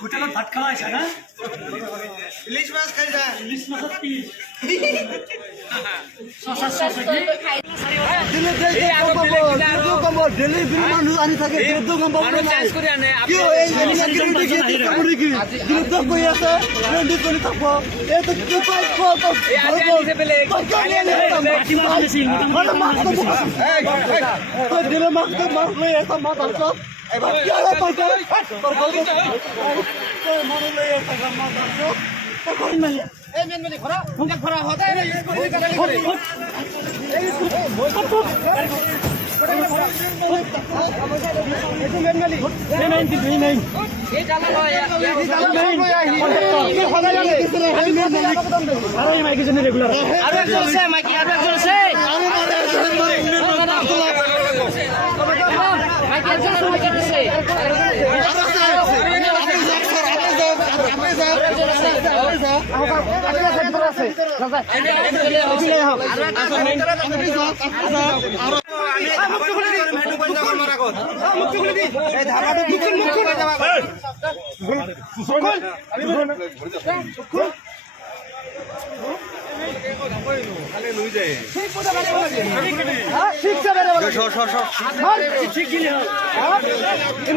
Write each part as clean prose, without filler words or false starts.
হোটেলত ভাত খাওয়াইছা না? ইলিশ মাছ খাইছা? ইলিশ মাছত কি? সঁচা কি?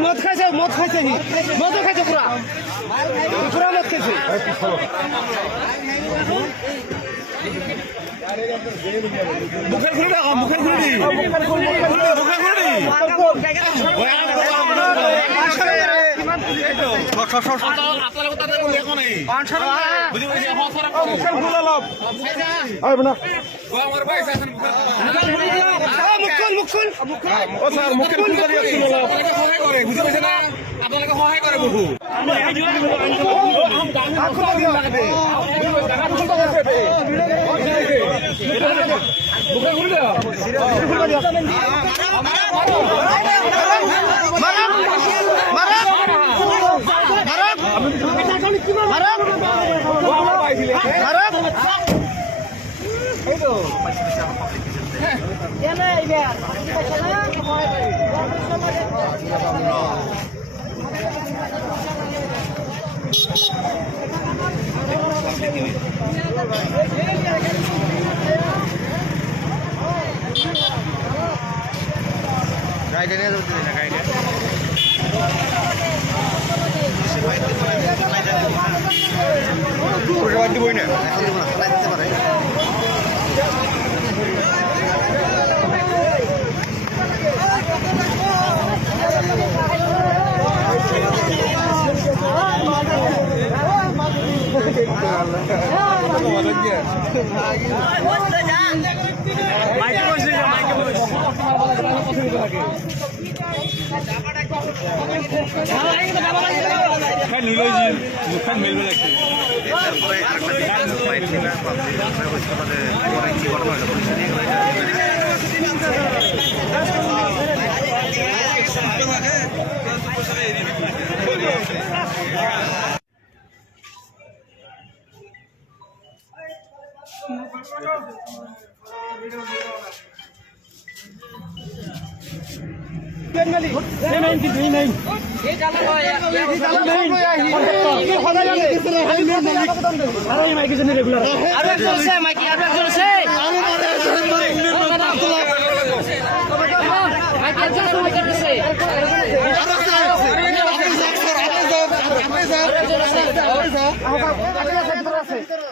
মদ খাইছে মদ খাইছে মদও খাইছে পুরা পুরা মদ খাইছে মুখের ঘুরে না মুখের ঘুরে দি মুখের ঘুরে দি আপনার কথা তো লেখো নাই 500 বুঝি বুঝি হসরা মুখের ঘুরে লাভ আইব না আমার ভাই আছেন মুখের ও স্যার মুখের ঘুরে দি আছে না সহায় করে বুঝি বুঝি না আপনাকে সহায় করে বহু গাইডে নিয়ে যেতে না গাইডে পুরো বাড়ি বই না দিতে পারে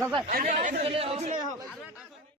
Apa